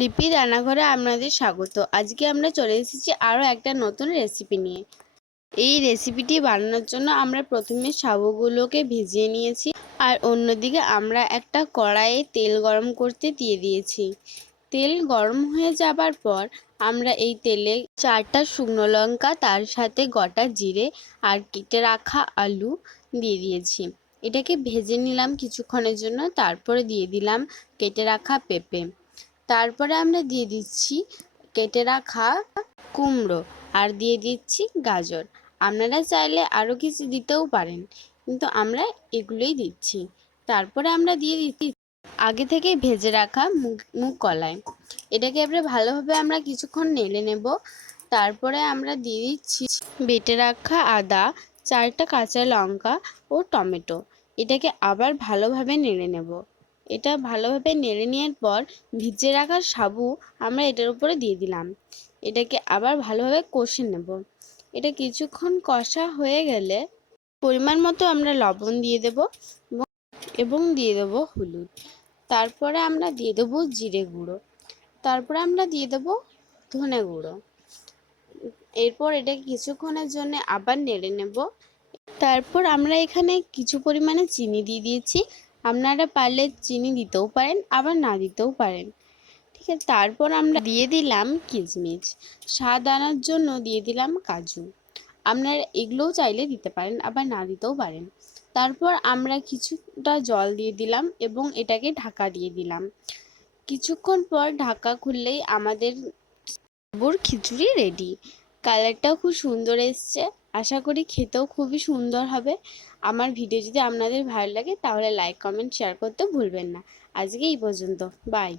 লিপি রান্নাঘরে আপনাদের স্বাগত। আজকে আমরা চলে এসেছি আরও একটা নতুন রেসিপি নিয়ে। এই রেসিপিটি বানানোর জন্য আমরা প্রথমে সাবুগুলোকে ভিজিয়ে নিয়েছি আর অন্যদিকে আমরা একটা কড়াইয়ে তেল গরম করতে দিয়ে দিয়েছি। তেল গরম হয়ে যাবার পর আমরা এই তেলে চারটা শুকনো লঙ্কা, তার সাথে গোটা জিরে আর কেটে রাখা আলু দিয়ে দিয়েছি। এটাকে ভেজে নিলাম কিছুক্ষণের জন্য, তারপরে দিয়ে দিলাম কেটে রাখা পেঁপে। তারপরে আমরা দিয়ে দিচ্ছি কেটে রাখা কুমড়ো আর দিয়ে দিচ্ছি গাজর। আপনারা চাইলে আরও কিছু দিতেও পারেন, কিন্তু আমরা এগুলোই দিচ্ছি। তারপরে আমরা দিয়ে দিচ্ছি আগে থেকে ভেজে রাখা মুগ মুগ কলাই। এটাকে এবারে ভালোভাবে আমরা কিছুক্ষণ নেড়ে নেব। তারপরে আমরা দিয়ে দিচ্ছি বেটে রাখা আদা, চারটা কাঁচা লঙ্কা ও টমেটো। এটাকে আবার ভালোভাবে নেড়ে নেব। এটা ভালোভাবে নেড়ে নেওয়ার পর ভিজে রাখা সাবু আমরা এটার উপরে দিয়ে দিলাম। এটাকে আবার ভালোভাবে কষে নেব। এটা কিছুক্ষণ কষা হয়ে গেলে পরিমাণ মতো আমরা লবণ দিয়ে দেব এবং দিয়ে দেবো হলুদ। তারপরে আমরা দিয়ে দেবো জিরে গুঁড়ো। তারপরে আমরা দিয়ে দেবো ধনে গুঁড়ো। এরপর এটা কিছুক্ষণের জন্য আবার নেড়ে নেব। তারপর আমরা এখানে কিছু পরিমাণে চিনি দিয়ে দিয়েছি। আপনারা পারলে চিনি দিতেও পারেন, আবার না দিতেও পারেন। ঠিক আছে, তারপর আমরা দিয়ে দিলাম কিশমিশ স্বাদ আনার জন্য দিয়ে দিলাম কাজু। আপনারা এগুলোও চাইলে দিতে পারেন, আবার না দিতেও পারেন। তারপর আমরা কিছুটা জল দিয়ে দিলাম এবং এটাকে ঢাকা দিয়ে দিলাম। কিছুক্ষণ পর ঢাকা খুললেই আমাদের খিচুড়ি রেডি। কালারটাও খুব সুন্দর এসছে। আশা করি খেতেও খুবই সুন্দর হবে। আমার ভিডিও যদি আপনাদের ভালো লাগে তাহলে লাইক কমেন্ট শেয়ার করতে ভুলবেন না। আজকে এই পর্যন্ত। বাই